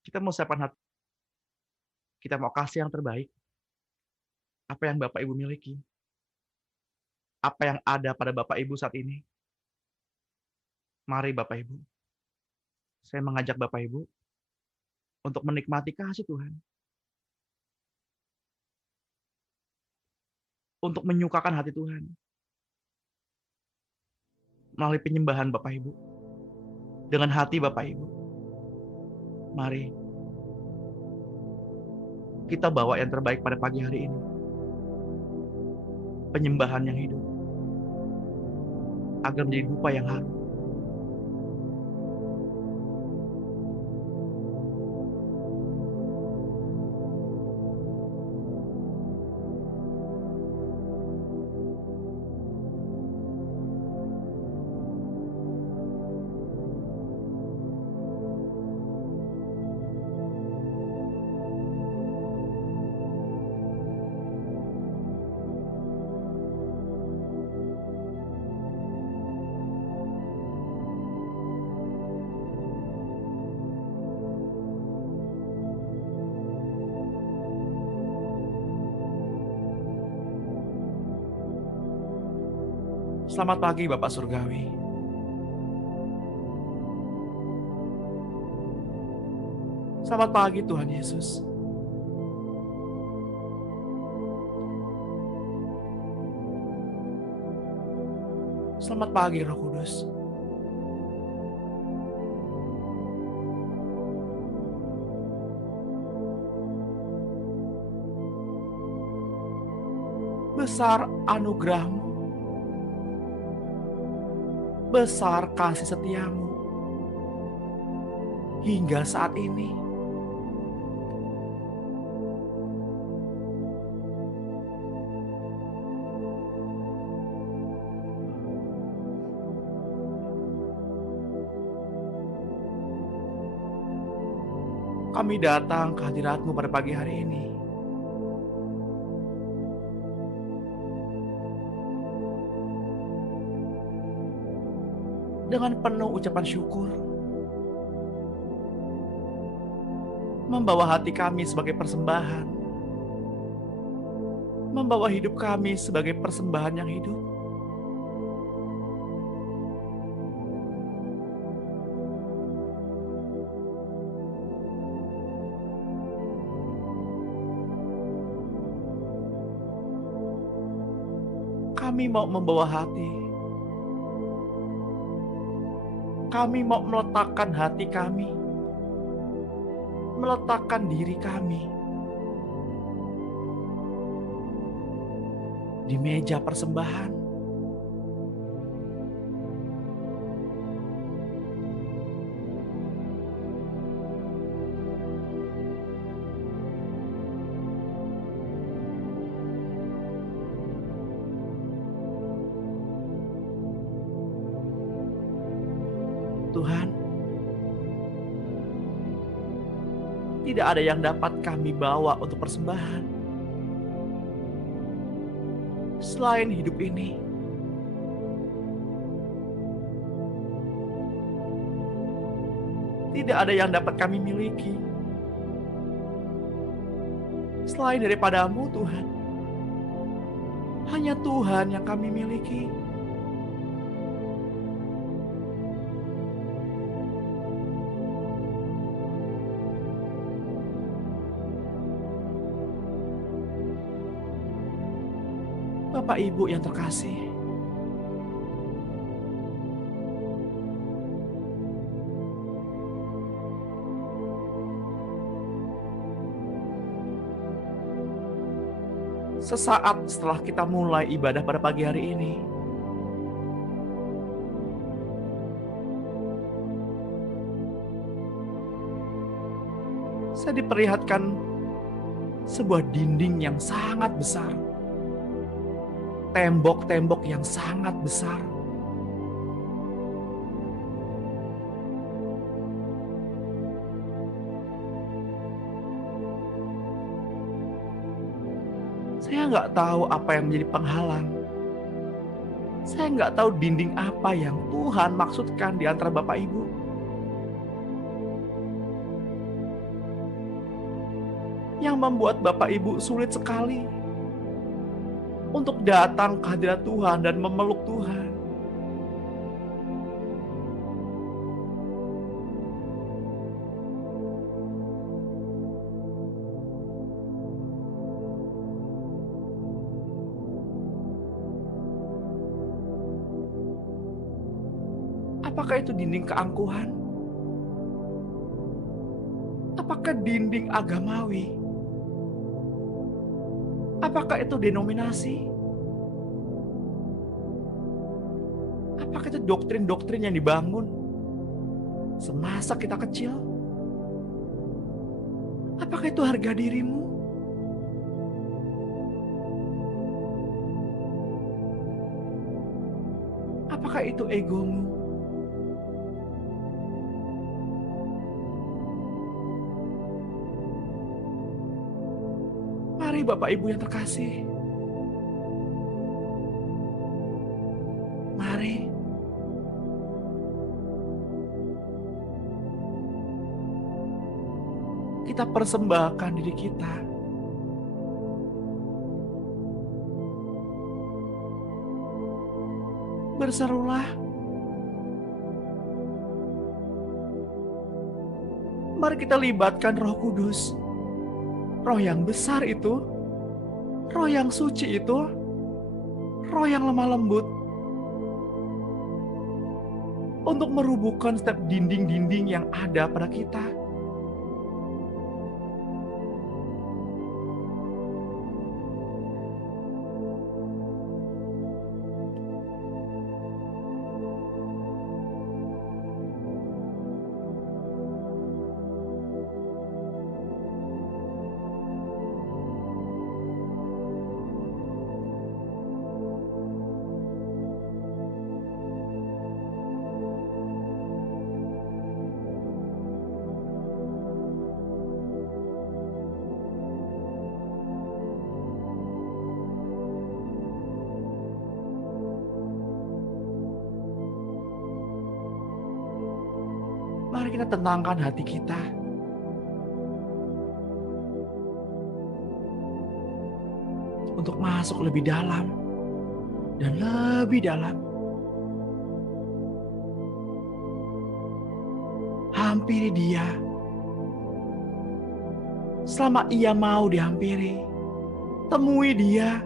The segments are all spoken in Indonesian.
Kita mau siapkan hati, kita mau kasih yang terbaik, apa yang Bapak Ibu miliki, apa yang ada pada Bapak Ibu saat ini. Mari Bapak Ibu, saya mengajak Bapak Ibu untuk menikmati kasih Tuhan, untuk menyukakan hati Tuhan melalui penyembahan Bapak Ibu. Dengan hati Bapak Ibu, mari kita bawa yang terbaik pada pagi hari ini. Penyembahan yang hidup, agar menjadi dupa yang harum. Selamat pagi Bapak Surgawi. Selamat pagi Tuhan Yesus. Selamat pagi Roh Kudus. Besar anugerah-Mu, besar kasih setia-Mu hingga saat ini. Kami datang ke hadirat-Mu pada pagi hari ini dengan penuh ucapan syukur, membawa hati kami sebagai persembahan, membawa hidup kami sebagai persembahan yang hidup. Kami mau membawa hati, kami mau meletakkan hati kami, meletakkan diri kami di meja persembahan. Tuhan, tidak ada yang dapat kami bawa untuk persembahan selain hidup ini. Tidak ada yang dapat kami miliki selain daripada-Mu Tuhan. Hanya Tuhan yang kami miliki. Bapak Ibu yang terkasih, sesaat setelah kita mulai ibadah pada pagi hari ini, saya diperlihatkan sebuah dinding yang sangat besar, tembok-tembok yang sangat besar. Saya nggak tahu apa yang menjadi penghalang. Saya nggak tahu dinding apa yang Tuhan maksudkan di antara Bapak Ibu. yang membuat Bapak Ibu sulit sekali untuk datang ke hadirat Tuhan dan memeluk Tuhan. Apakah itu dinding keangkuhan? Apakah dinding agamawi? Apakah itu denominasi? Apakah itu doktrin-doktrin yang dibangun semasa kita kecil? Apakah itu harga dirimu? Apakah itu egomu? Mari Bapak Ibu yang terkasih, mari kita persembahkan diri kita. Berserulah, mari kita libatkan Roh Kudus, Roh yang besar itu, Roh yang suci itu, Roh yang lemah lembut, untuk merubuhkan setiap dinding-dinding yang ada pada kita. Mari kita tenangkan hati kita. Untuk masuk lebih dalam dan lebih dalam. Hampiri Dia. Selama Ia mau dihampiri, temui Dia.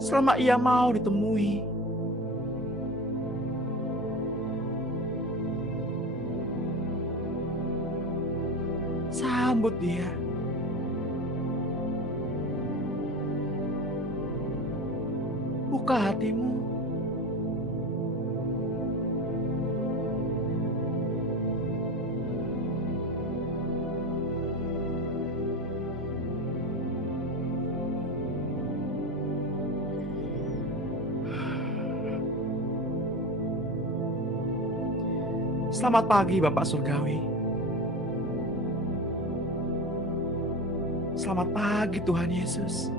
Selama Ia mau ditemui, sambut Dia. Buka hatimu. Selamat pagi Bapak Surgawi. Selamat pagi Tuhan Yesus.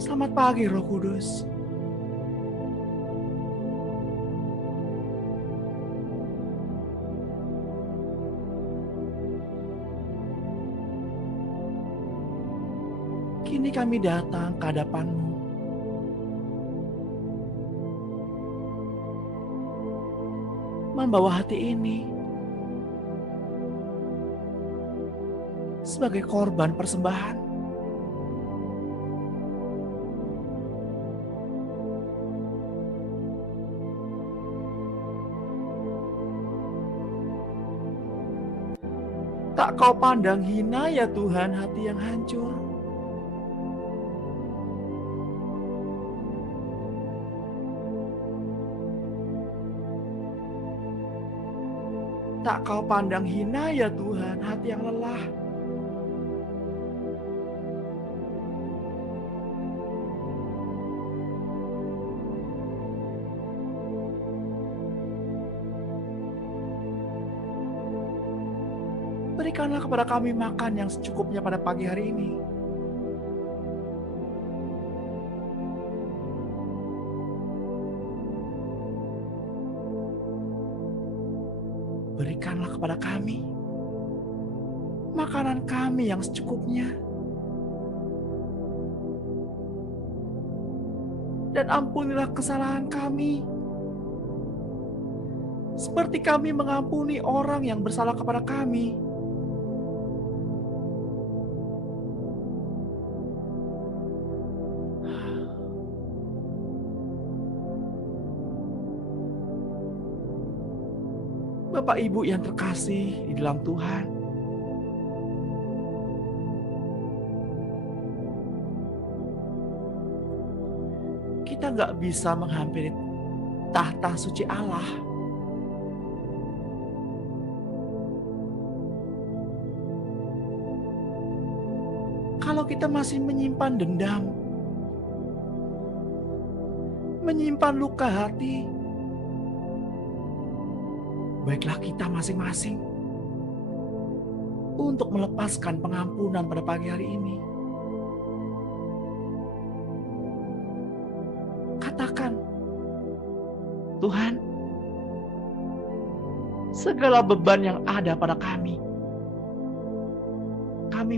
Selamat pagi Roh Kudus. Kini kami datang ke hadapan-Mu. Membawa hati ini sebagai korban persembahan. Tak Kau pandang hina ya Tuhan hati yang hancur. Tak Kau pandang hina ya Tuhan hati yang lelah. Berikanlah kepada kami makan yang secukupnya pada pagi hari ini. berikanlah kepada kami makanan kami yang secukupnya, dan ampunilah kesalahan kami, seperti kami mengampuni orang yang bersalah kepada kami. Bapak Ibu yang terkasih di dalam Tuhan, kita nggak bisa menghampiri tahta suci Allah kalau kita masih menyimpan dendam, menyimpan luka hati. Baiklah kita masing-masing untuk melepaskan pengampunan pada pagi hari ini. Katakan, Tuhan, segala beban yang ada pada kami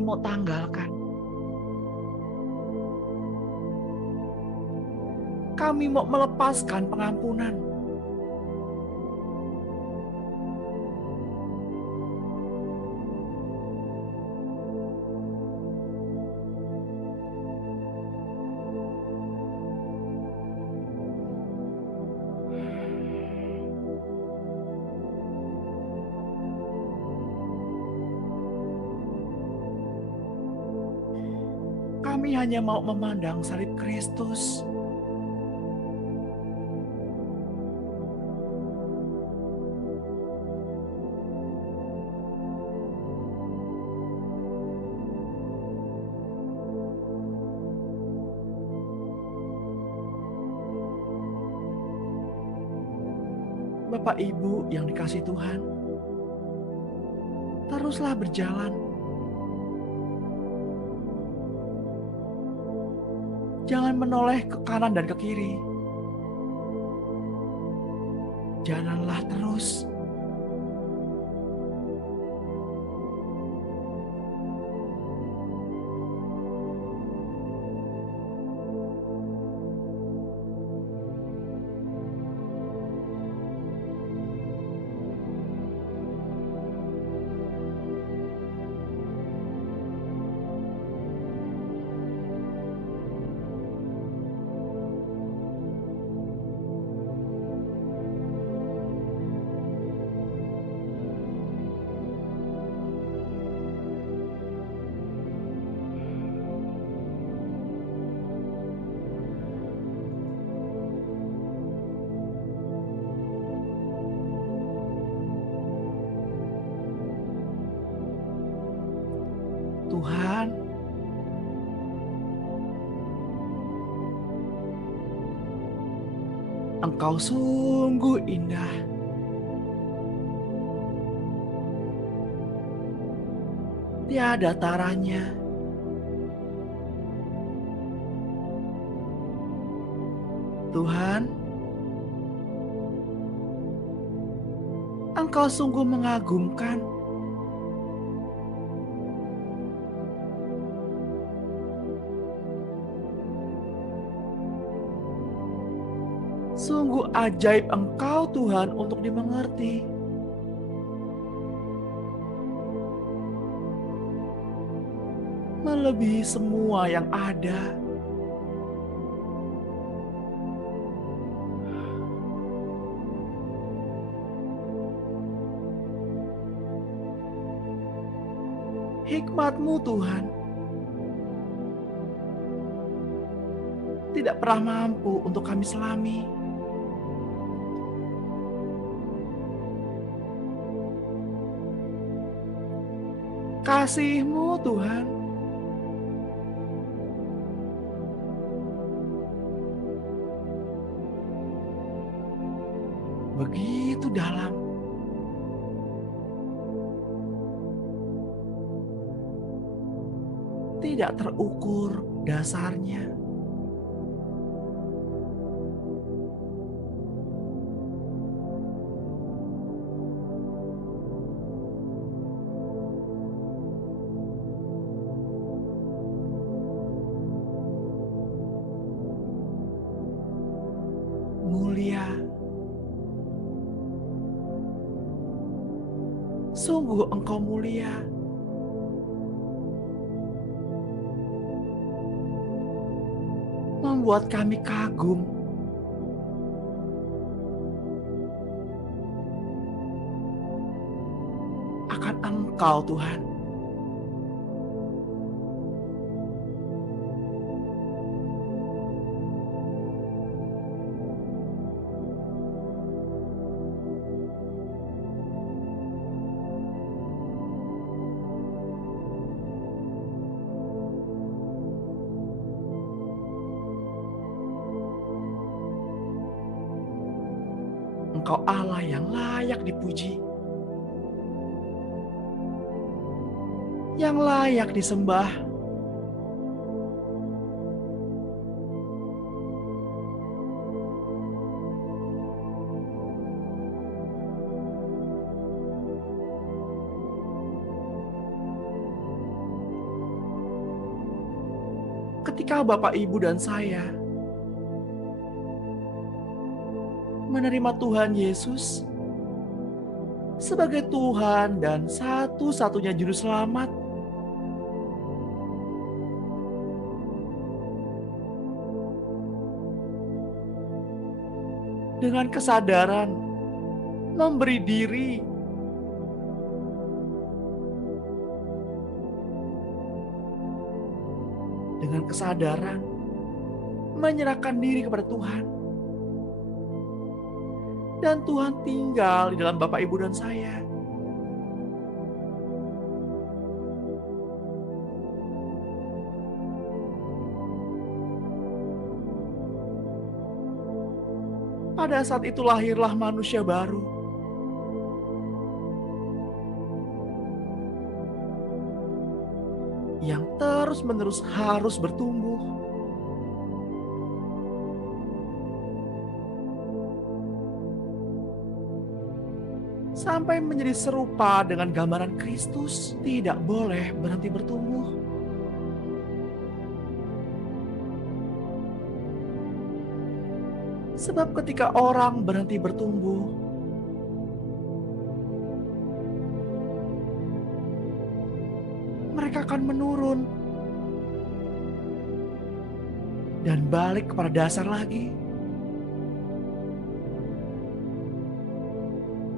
mau tanggalkan. Kami mau melepaskan pengampunan. Kami hanya mau memandang salib Kristus. Bapak Ibu yang dikasihi Tuhan, teruslah berjalan. Jangan menoleh ke kanan dan ke kiri. Jalanlah terus. Tuhan, Engkau sungguh indah. Tiada taranya. Tuhan, Engkau sungguh mengagumkan. Sungguh ajaib Engkau Tuhan untuk dimengerti. Melebihi semua yang ada. Hikmat-Mu Tuhan tidak pernah mampu untuk kami selami. Kasih-Mu Tuhan begitu dalam. Tidak terukur dasarnya. Sungguh Engkau mulia. Membuat kami kagum akan Engkau, Tuhan. Engkau Allah yang layak dipuji, yang layak disembah. Ketika Bapak, Ibu, dan saya menerima Tuhan Yesus sebagai Tuhan dan satu-satunya juru selamat, dengan kesadaran memberi diri, dengan kesadaran menyerahkan diri kepada Tuhan, dan Tuhan tinggal di dalam Bapak, Ibu, dan saya. Pada saat itu lahirlah manusia baru yang terus-menerus harus bertumbuh sampai menjadi serupa dengan gambaran Kristus. Tidak boleh berhenti bertumbuh. Sebab ketika orang berhenti bertumbuh, mereka akan menurun dan balik kepada dasar lagi.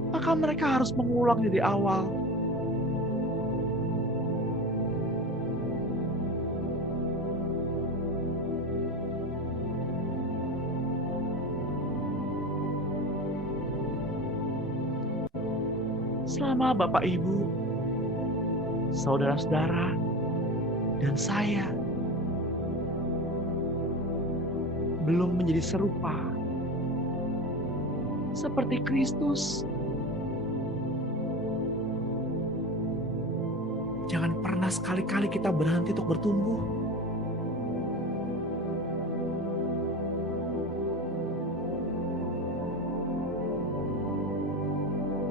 Maka mereka harus mengulang dari awal. Selama Bapak, Ibu, saudara-saudara, dan saya belum menjadi serupa seperti Kristus, jangan pernah sekali-kali kita berhenti untuk bertumbuh.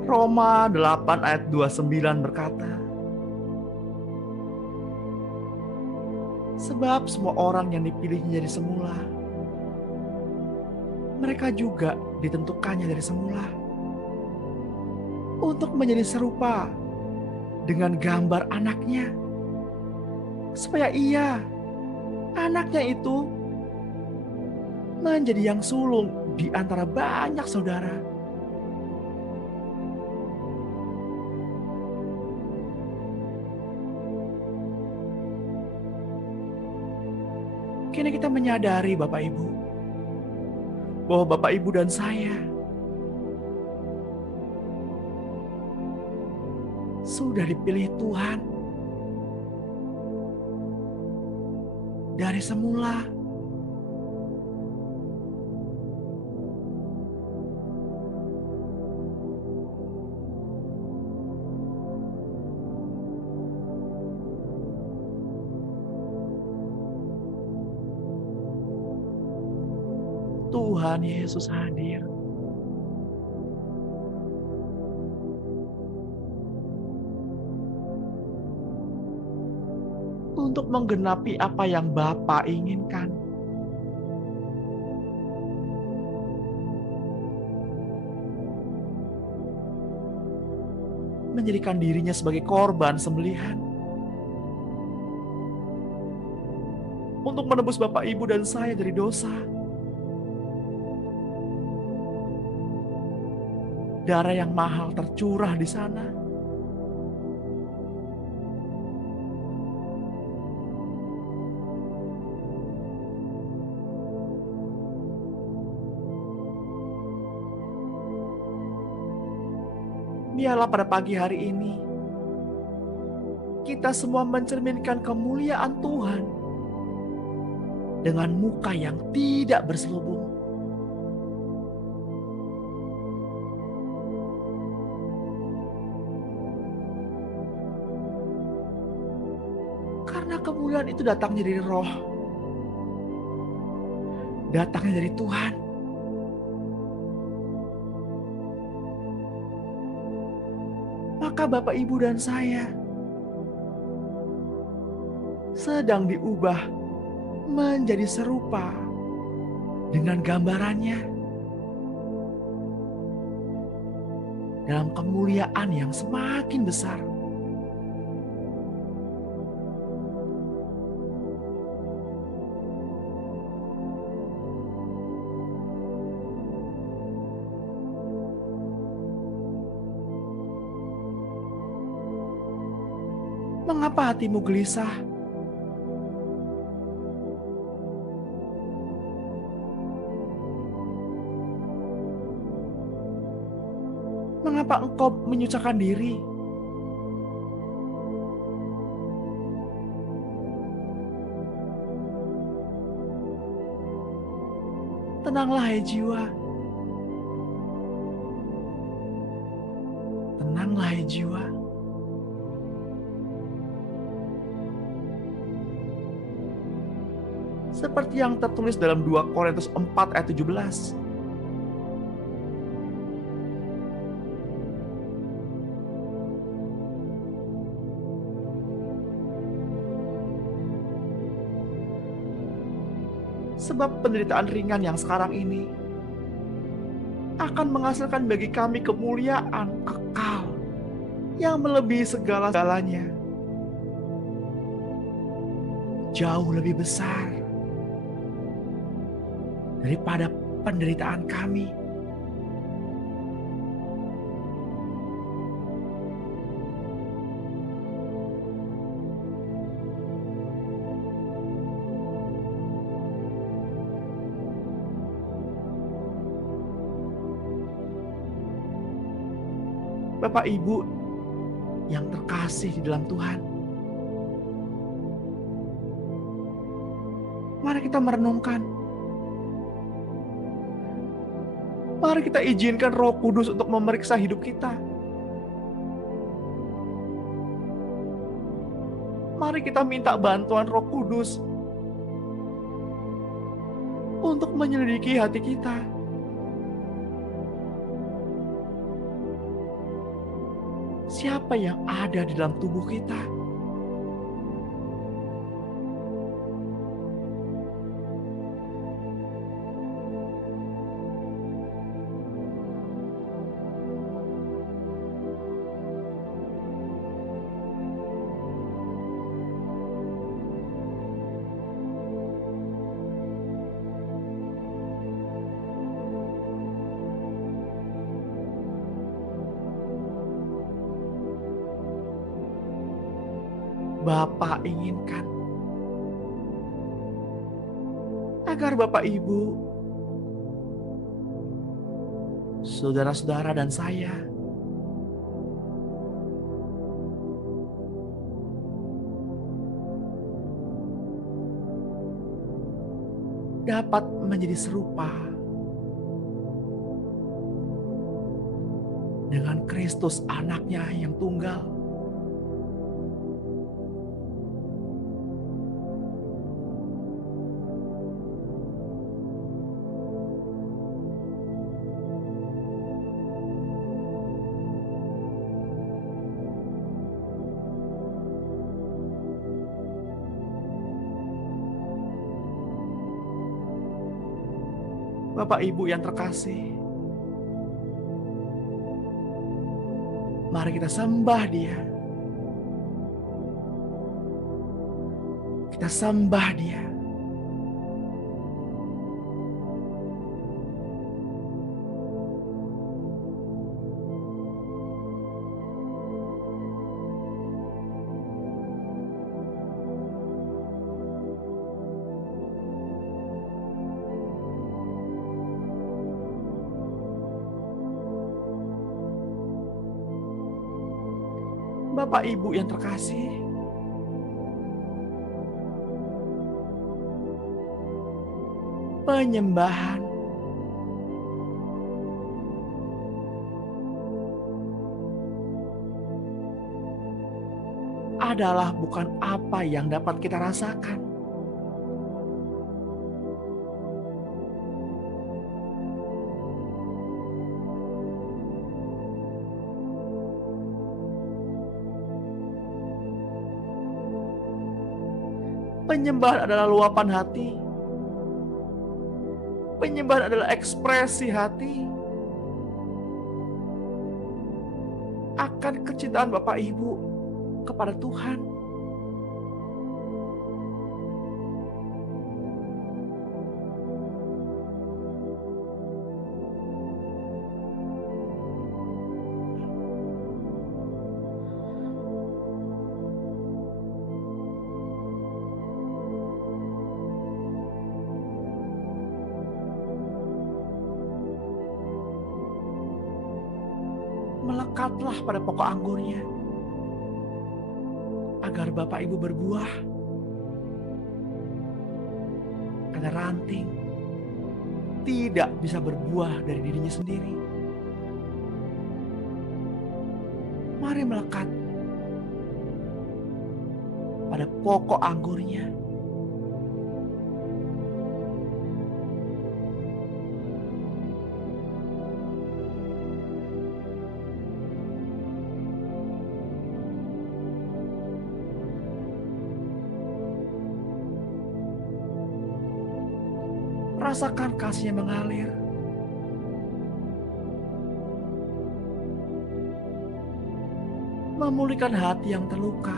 Roma 8 ayat 29 berkata, sebab semua orang yang dipilihnya dari semula, mereka juga ditentukannya dari semula untuk menjadi serupa dengan gambar anaknya, supaya ia, anaknya itu, menjadi yang sulung di antara banyak saudara. Kini kita menyadari Bapak Ibu, bahwa Bapak Ibu dan saya sudah dipilih Tuhan dari semula. Tuhan Yesus hadir untuk menggenapi apa yang Bapa inginkan. menjadikan dirinya sebagai korban sembelihan untuk menebus Bapak Ibu dan saya dari dosa. Darah yang mahal tercurah di sana. Biarlah pada pagi hari ini kita semua mencerminkan kemuliaan Tuhan dengan muka yang tidak berselubung. Karena kemuliaan itu datangnya dari Roh, datangnya dari Tuhan. Maka Bapak, Ibu, dan saya sedang diubah menjadi serupa dengan gambarannya dalam kemuliaan yang semakin besar. Mengapa hatimu gelisah? Mengapa engkau menyusahkan diri? Tenanglah hai jiwa. Tenanglah hai jiwa. Seperti yang tertulis dalam 2 Korintus 4 ayat 17. Sebab penderitaan ringan yang sekarang ini akan menghasilkan bagi kami kemuliaan kekal yang melebihi segala-galanya. Jauh lebih besar daripada penderitaan kami. Bapak Ibu yang terkasih di dalam Tuhan, mari kita merenungkan. Mari kita izinkan Roh Kudus untuk memeriksa hidup kita. Mari kita minta bantuan Roh Kudus untuk menyelidiki hati kita. Siapa yang ada di dalam tubuh kita? Bapa inginkan agar Bapak Ibu, saudara-saudara dan saya dapat menjadi serupa dengan Kristus anaknya yang tunggal. Bapak Ibu yang terkasih, Mari kita sembah Dia. Kita sembah Dia. Bapak Ibu yang terkasih, penyembahan adalah bukan apa yang dapat kita rasakan. Penyembahan adalah luapan hati. Penyembahan adalah ekspresi hati akan kecintaan Bapak Ibu kepada Tuhan. Melekatlah pada pokok anggurnya, agar Bapak Ibu berbuah. Karena ranting tidak bisa berbuah dari dirinya sendiri. Mari melekat pada pokok anggurnya. Rasakan kasihnya mengalir. Memulihkan hati yang terluka.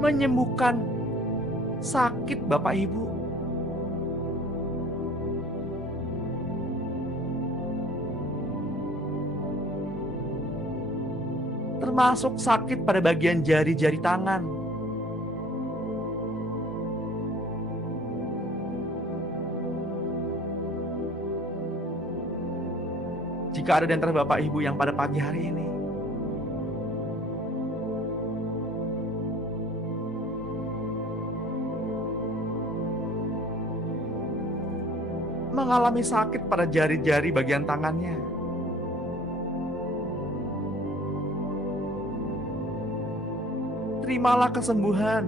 Menyembuhkan sakit Bapak Ibu. Termasuk sakit pada bagian jari-jari tangan. Jika ada di antara Bapak Ibu yang pada pagi hari ini mengalami sakit pada jari-jari bagian tangannya, terimalah kesembuhan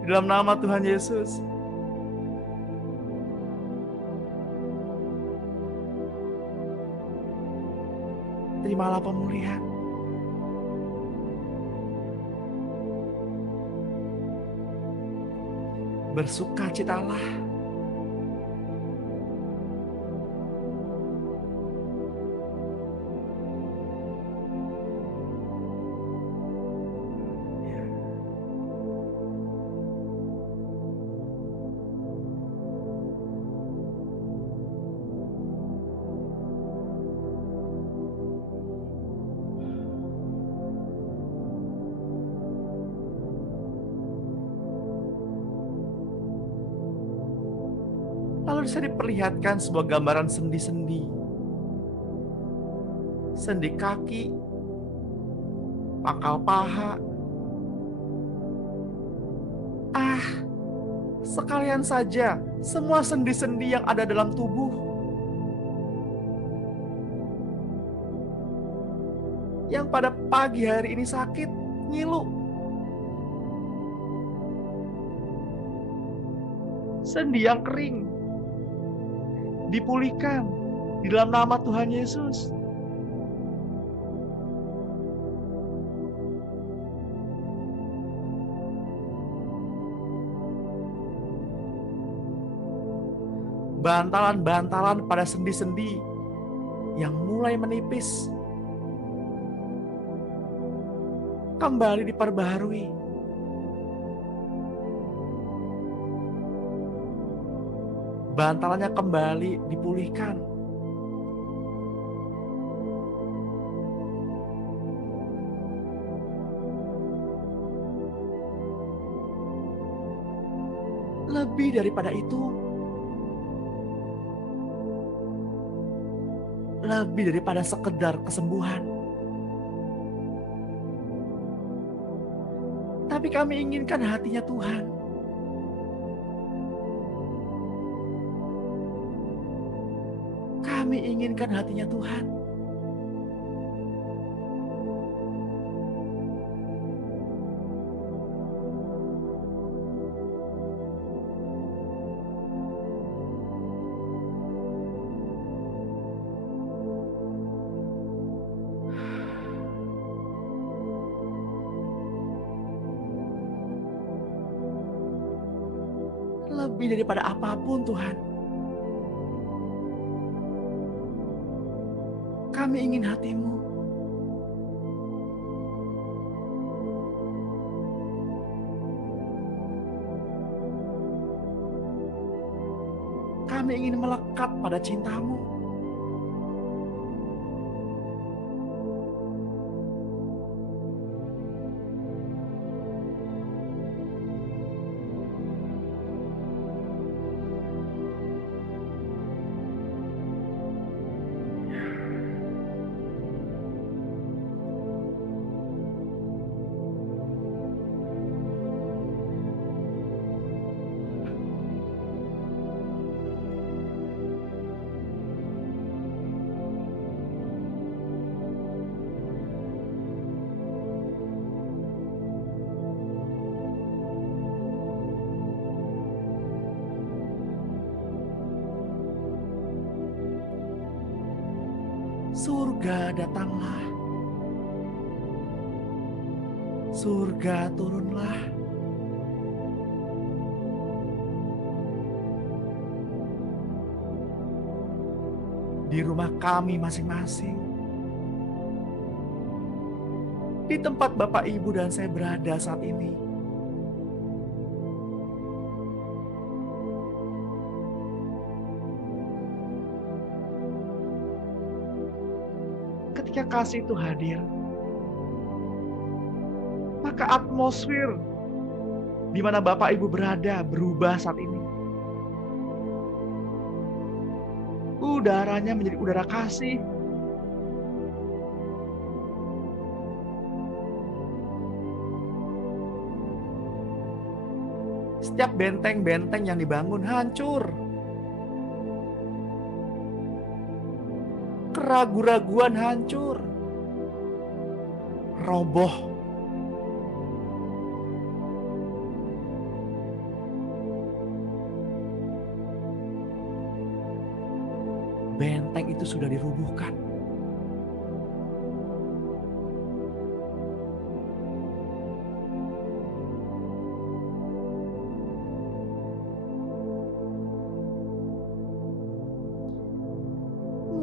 di dalam nama Tuhan Yesus. Terimalah pemulihan. Bersukacitalah. Lalu bisa diperlihatkan sebuah gambaran sendi-sendi. Sendi kaki, pangkal paha. Sekalian saja semua sendi-sendi yang ada dalam tubuh. Yang pada pagi hari ini sakit, ngilu. Sendi yang kering dipulihkan di dalam nama Tuhan Yesus. bantalan-bantalan pada sendi-sendi yang mulai menipis kembali diperbaharui. Bantalannya kembali dipulihkan. Lebih daripada itu, lebih daripada sekedar kesembuhan, tapi kami inginkan hatinya Tuhan. Kami inginkan hatinya Tuhan. Lebih daripada apapun Tuhan, kami ingin hati-Mu. Kami ingin melekat pada cinta-Mu. Surga datanglah, surga turunlah. Di rumah kami masing-masing, di tempat Bapak, Ibu, dan saya berada saat ini. Ketika kasih itu hadir, maka atmosfer di mana Bapak Ibu berada berubah saat ini. Udaranya menjadi udara kasih. Setiap benteng-benteng yang dibangun hancur. Keraguan-raguan hancur. Roboh. Benteng itu sudah dirubuhkan.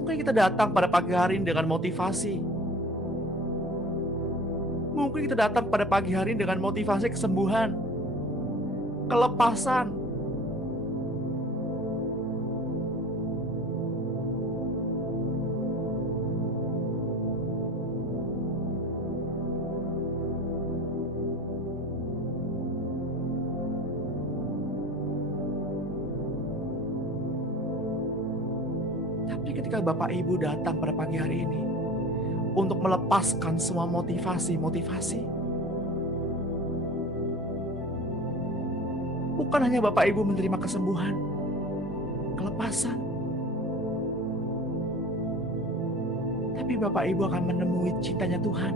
Mungkin kita datang pada pagi hari ini dengan motivasi. Mungkin kita datang pada pagi hari ini dengan motivasi kesembuhan, kelepasan. Tapi ketika Bapak Ibu datang pada pagi hari ini untuk melepaskan semua motivasi-motivasi, bukan hanya Bapak Ibu menerima kesembuhan, kelepasan, tapi Bapak Ibu akan menemui cintanya Tuhan.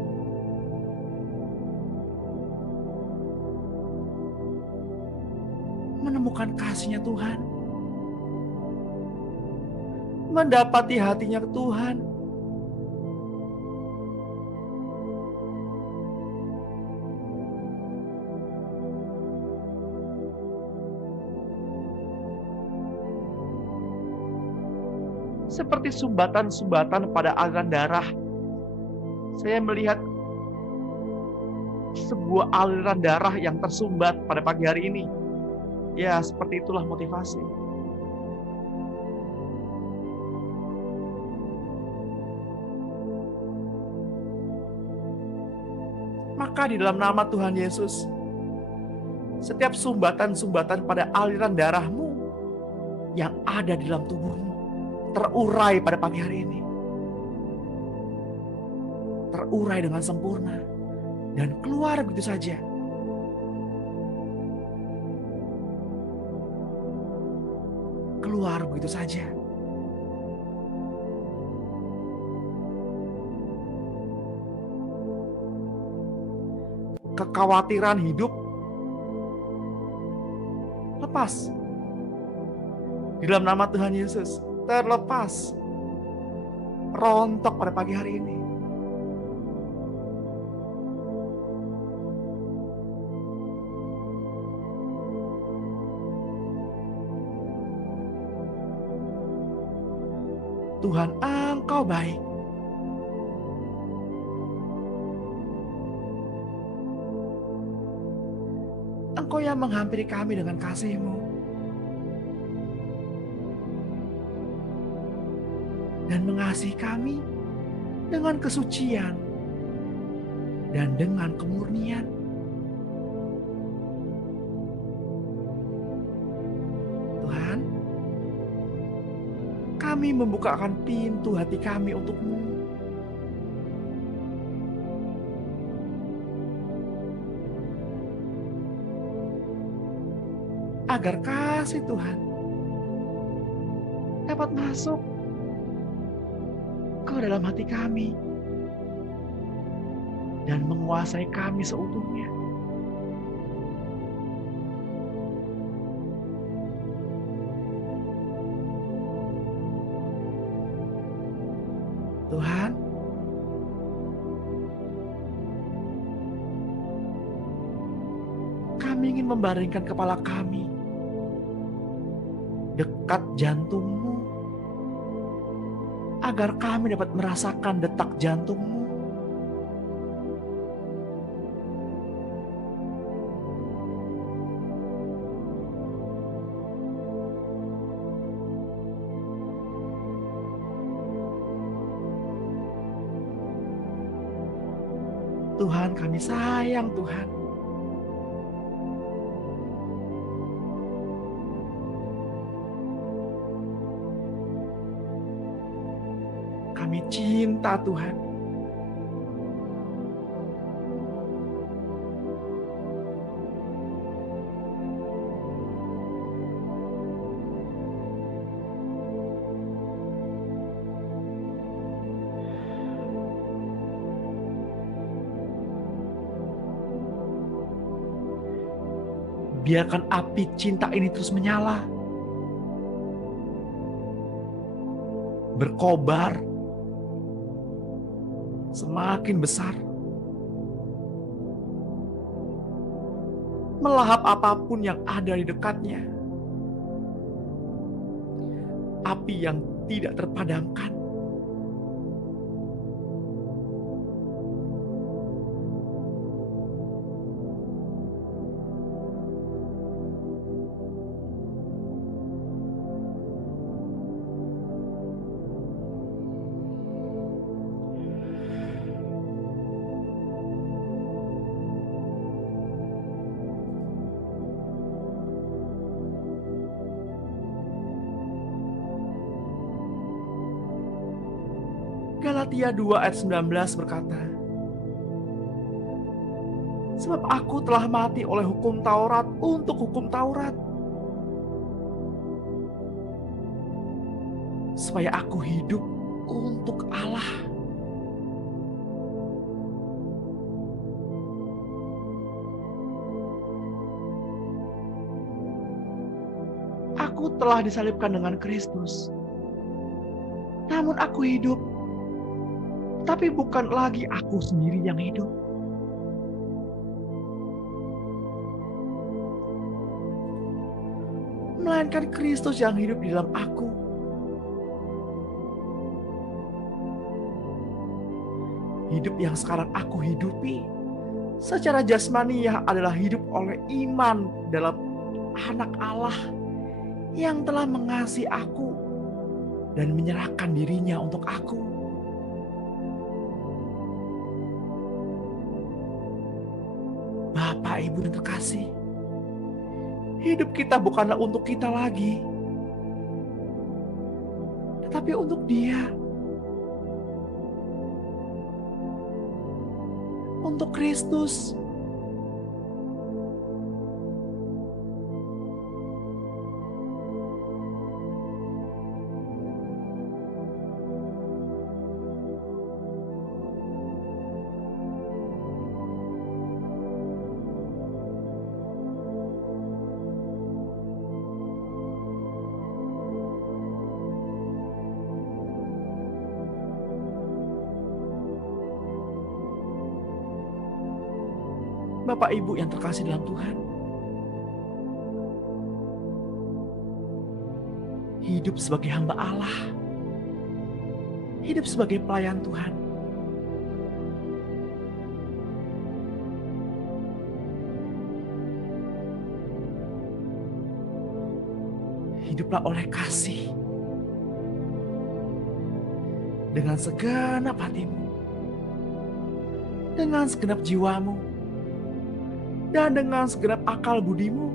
Menemukan kasihnya Tuhan. Mendapati hatinya Tuhan. seperti sumbatan-sumbatan pada aliran darah. Saya melihat sebuah aliran darah yang tersumbat pada pagi hari ini. Ya, seperti itulah motivasi. Maka di dalam nama Tuhan Yesus, setiap sumbatan-sumbatan pada aliran darahmu yang ada di dalam tubuhmu terurai pada pagi hari ini. Terurai dengan sempurna dan keluar begitu saja. Keluar begitu saja. Kekhawatiran hidup lepas. Di dalam nama Tuhan Yesus, terlepas. Rontok pada pagi hari ini. Tuhan, Engkau baik. Engkau yang menghampiri kami dengan kasih-Mu. Dan mengasihi kami dengan kesucian dan dengan kemurnian. Tuhan, kami membukakan pintu hati kami untuk-Mu. Agar kasih Tuhan dapat masuk ke dalam hati kami dan menguasai kami seutuhnya. Tuhan, kami ingin membaringkan kepala kami dekat jantung-Mu, agar kami dapat merasakan detak jantung-Mu. Tuhan, kami sayang Tuhan. Kami cinta Tuhan. Biarkan api cinta ini terus menyala, berkobar, semakin besar, melahap apapun yang ada di dekatnya. Api yang tidak terpadamkan. Galatia 2 ayat 19 berkata, sebab aku telah mati oleh hukum Taurat untuk hukum Taurat, supaya aku hidup untuk Allah. Aku telah disalibkan dengan Kristus, namun aku hidup. Tapi bukan lagi aku sendiri yang hidup. Melainkan Kristus yang hidup di dalam aku. Hidup yang sekarang aku hidupi secara jasmaniah adalah hidup oleh iman dalam Anak Allah yang telah mengasihi aku dan menyerahkan dirinya untuk aku. Bapak Ibu yang terkasih, hidup kita bukanlah untuk kita lagi, tetapi untuk Dia, untuk Kristus. Bapak Ibu yang terkasih dalam Tuhan, hidup sebagai hamba Allah, hidup sebagai pelayan Tuhan, hiduplah oleh kasih dengan segenap hatimu, dengan segenap jiwamu, dan dengan segenap akal budimu.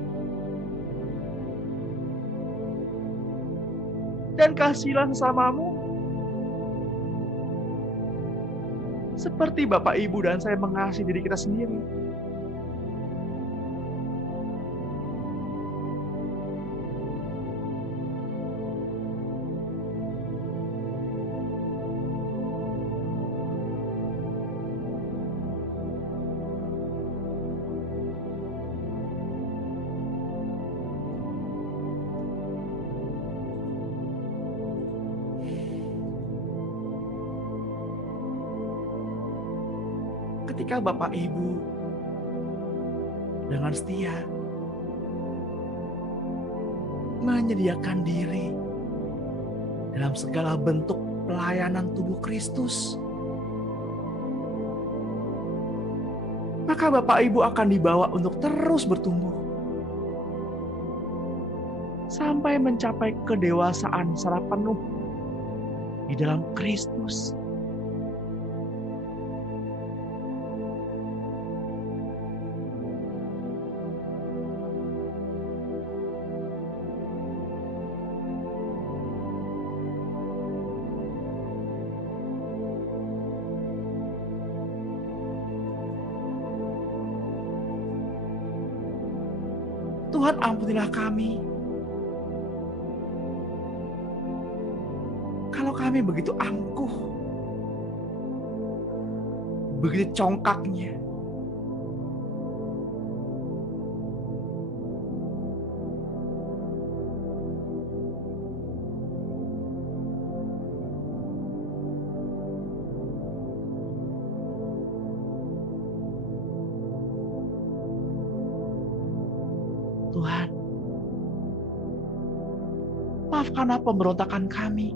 Dan kasihilah sesamamu seperti Bapak, Ibu, dan saya mengasihi diri kita sendiri. Ketika Bapak Ibu dengan setia menyediakan diri dalam segala bentuk pelayanan tubuh Kristus, maka Bapak Ibu akan dibawa untuk terus bertumbuh sampai mencapai kedewasaan secara penuh di dalam Kristus. Tuhan, ampunilah kami kalau kami begitu angkuh, begitu congkaknya, Tuhan, maafkanlah pemberontakan kami.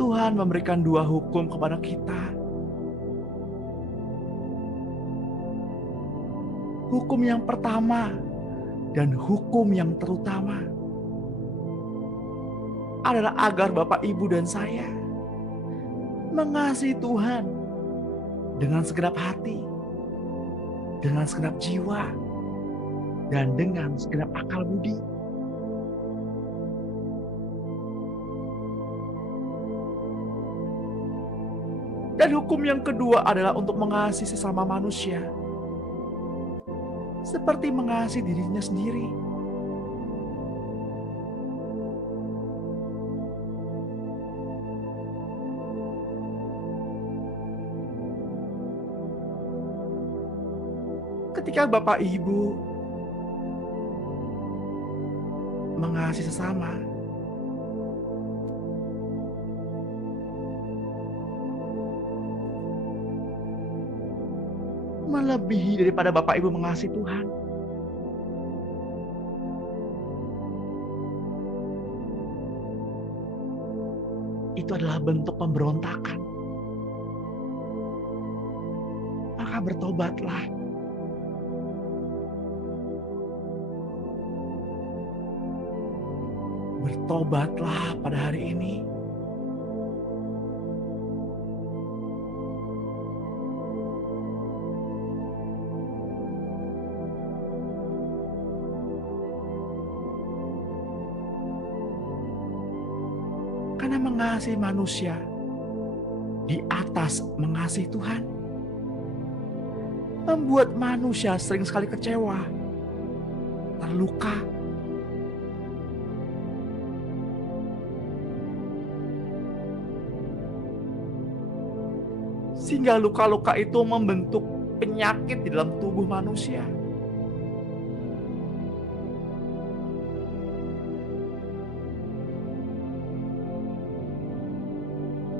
Tuhan memberikan dua hukum kepada kita. Hukum yang pertama dan hukum yang terutama adalah agar Bapak, Ibu, dan saya mengasihi Tuhan dengan segenap hati, dengan segenap jiwa, dan dengan segenap akal budi. Dan hukum yang kedua adalah untuk mengasihi sesama manusia seperti mengasihi dirinya sendiri. Ketika Bapak Ibu mengasihi sesama, melebihi daripada Bapak Ibu mengasihi Tuhan, itu adalah bentuk pemberontakan. Maka bertobatlah. Bertobatlah pada hari ini. Karena mengasihi manusia di atas mengasihi Tuhan membuat manusia sering sekali kecewa, terluka. Sehingga luka-luka itu membentuk penyakit di dalam tubuh manusia.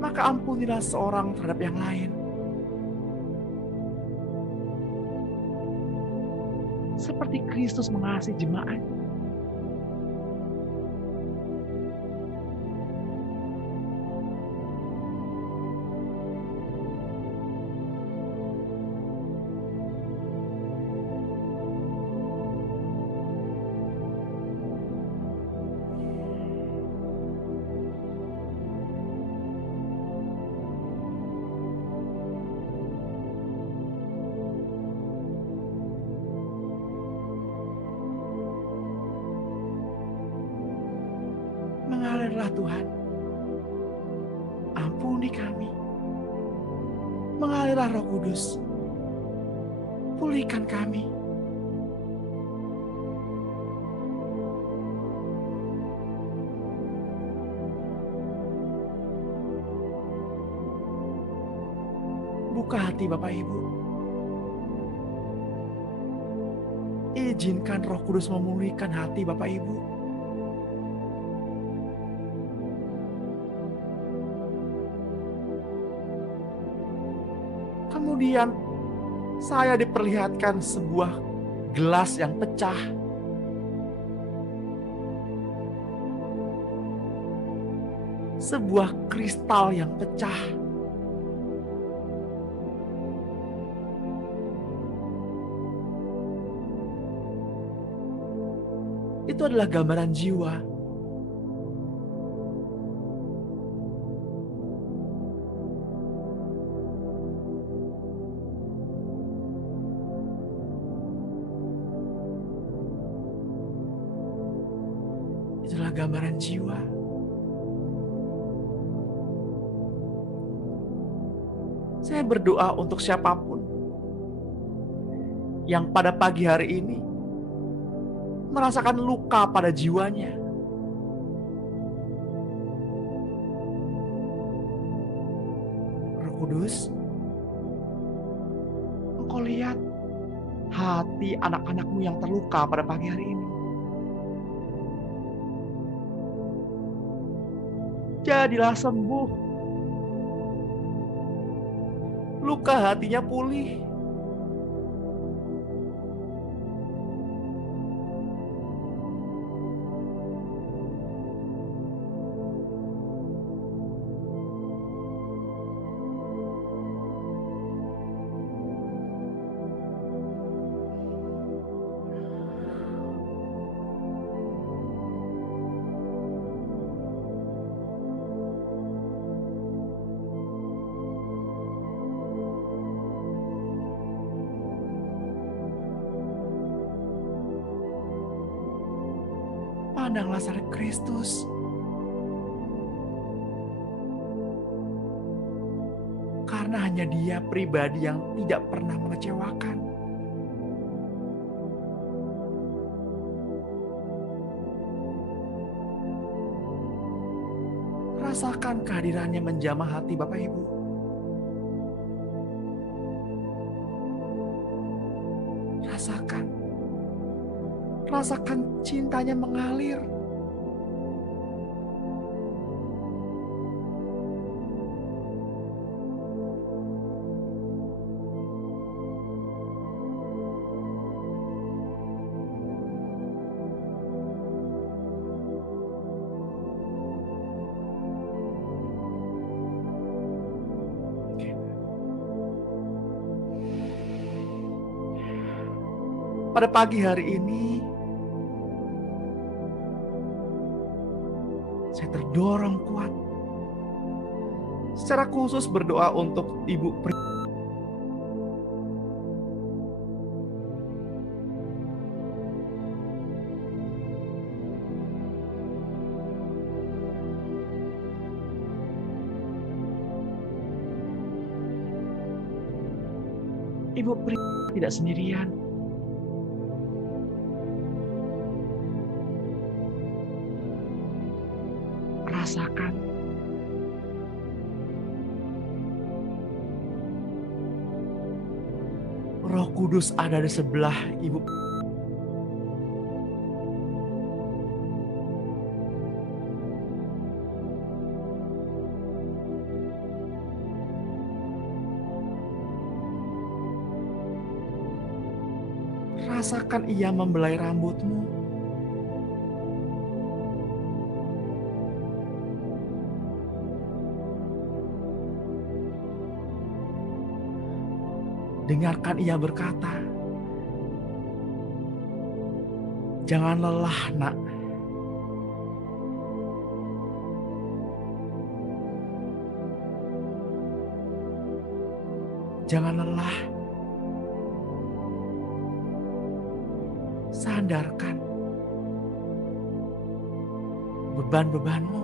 Maka ampunilah seorang terhadap yang lain. Seperti Kristus mengasihi jemaat. Mengalirlah Tuhan, ampuni kami. Mengalirlah Roh Kudus, pulihkan kami. Buka hati Bapak Ibu. Izinkan Roh Kudus memulihkan hati Bapak Ibu. Kemudian saya diperlihatkan sebuah gelas yang pecah. Sebuah kristal yang pecah. Itu adalah gambaran jiwa. Itulah gambaran jiwa. Saya berdoa untuk siapapun yang pada pagi hari ini merasakan luka pada jiwanya. Roh Kudus, Engkau lihat hati anak-anak-Mu yang terluka pada pagi hari ini. Jadilah sembuh. Luka hatinya pulih. Pandanglah salib Kristus. Karena hanya Dia pribadi yang tidak pernah mengecewakan. Rasakan kehadirannya menjamah hati Bapak Ibu. Rasakan cintanya mengalir. Pada pagi hari ini, saya terdorong kuat. Secara khusus berdoa untuk Ibu Pri tidak sendirian. Rasakan Roh Kudus ada di sebelah Ibu. Rasakan Ia membelai rambutmu. Dengarkan Ia berkata, "Jangan lelah, Nak. Jangan lelah. Sandarkan beban-bebanmu.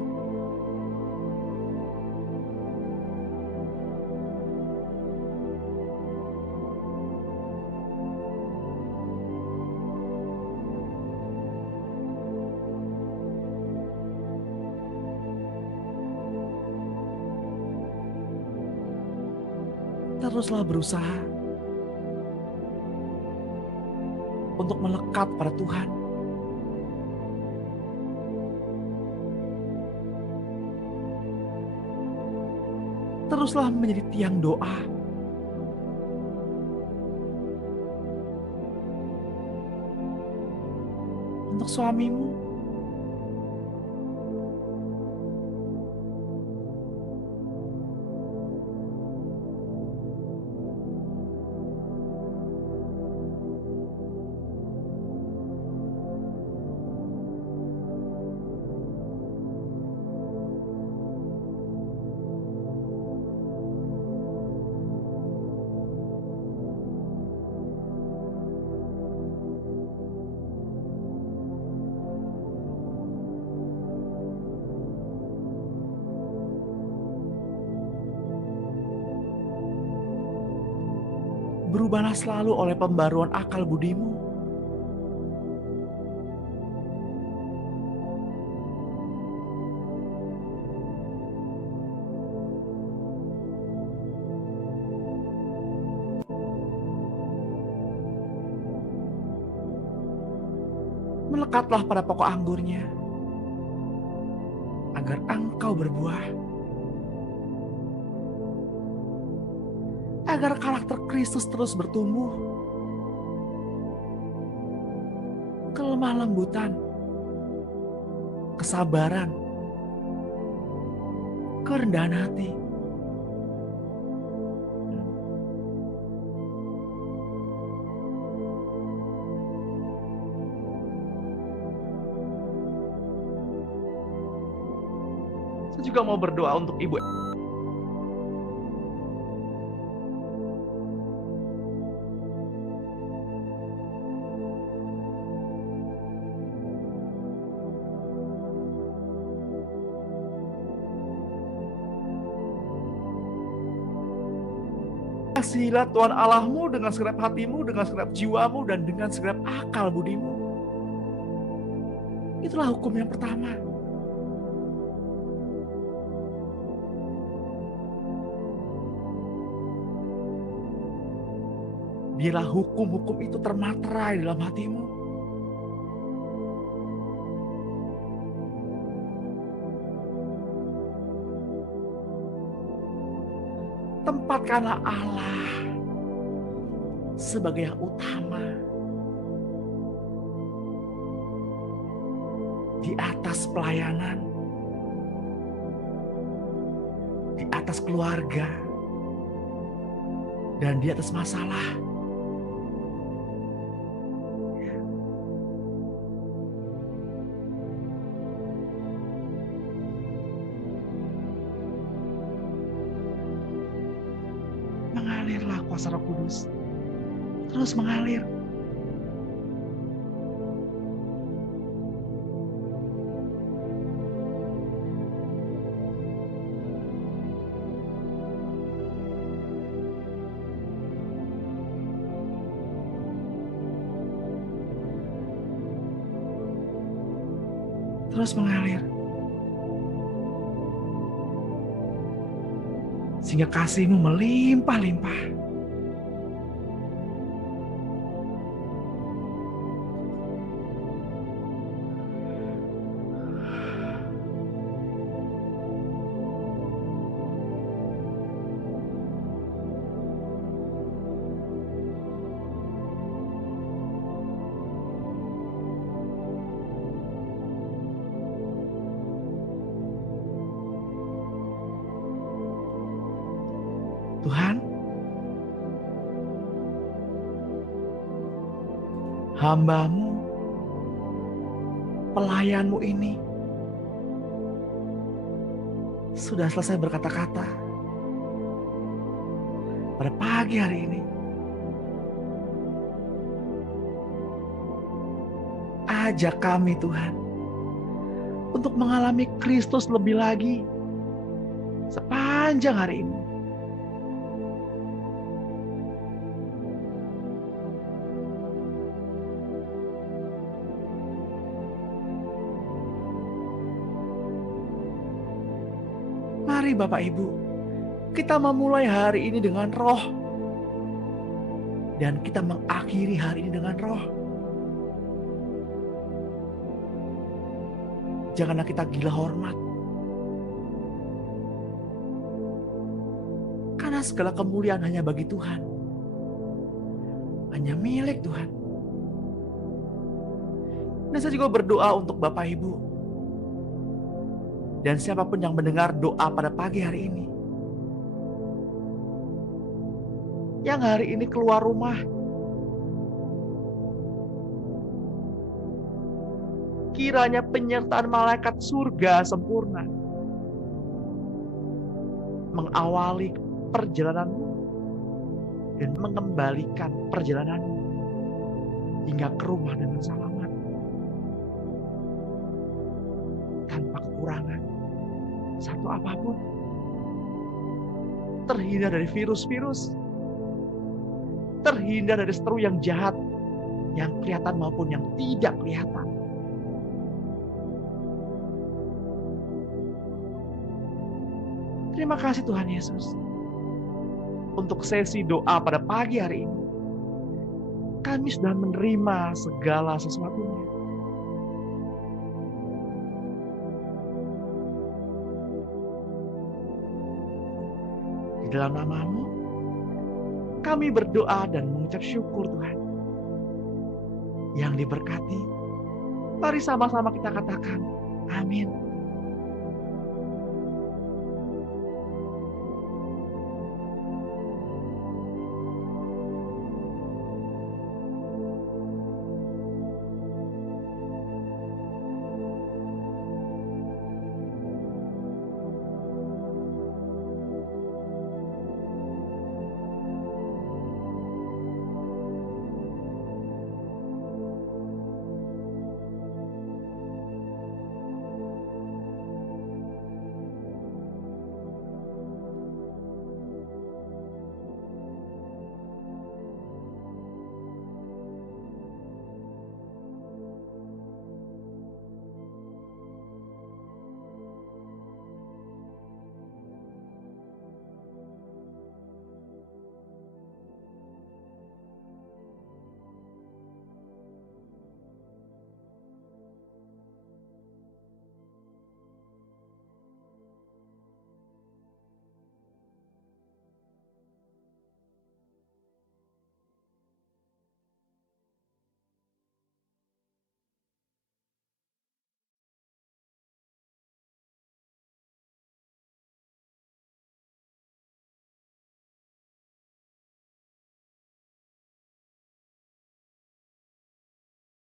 Teruslah berusaha untuk melekat pada Tuhan. Teruslah menjadi tiang doa. Untuk suamimu, berubahlah selalu oleh pembaruan akal budimu. Melekatlah pada pokok anggurnya, agar engkau berbuah. Agar karakter Kristus terus bertumbuh. Kelemah lembutan, kesabaran, kerendahan hati. Saya juga mau berdoa untuk Ibu. Kasihilah Tuhan Allahmu dengan segenap hatimu, dengan segenap jiwamu, dan dengan segenap akal budimu. Itulah hukum yang pertama. Biarlah hukum-hukum itu termaterai dalam hatimu. Tempatkanlah Allah sebagai yang utama di atas pelayanan, di atas keluarga, dan di atas masalah. Mengalirlah kuasa Roh Kudus, terus mengalir. Terus mengalir. Sehingga kasih-Mu melimpah-limpah. Tuhan, hamba-Mu, pelayan-Mu ini sudah selesai berkata-kata pada pagi hari ini. Ajak kami Tuhan untuk mengalami Kristus lebih lagi sepanjang hari ini. Mari Bapak Ibu, kita memulai hari ini dengan Roh, dan kita mengakhiri hari ini dengan Roh. Janganlah kita gila hormat, karena segala kemuliaan hanya bagi Tuhan, hanya milik Tuhan. Dan saya juga berdoa untuk Bapak Ibu dan siapapun yang mendengar doa pada pagi hari ini, yang hari ini keluar rumah, kiranya penyertaan malaikat surga sempurna mengawali perjalananmu dan mengembalikan perjalananmu hingga ke rumah dengan selamat, tanpa kekurangan satu apapun, terhindar dari virus-virus, terhindar dari seteru yang jahat, yang kelihatan maupun yang tidak kelihatan. Terima kasih Tuhan Yesus untuk sesi doa pada pagi hari ini. Kami sudah menerima segala sesuatunya. Di dalam nama-Mu, kami berdoa dan mengucap syukur Tuhan. Yang diberkati, mari sama-sama kita katakan, amin.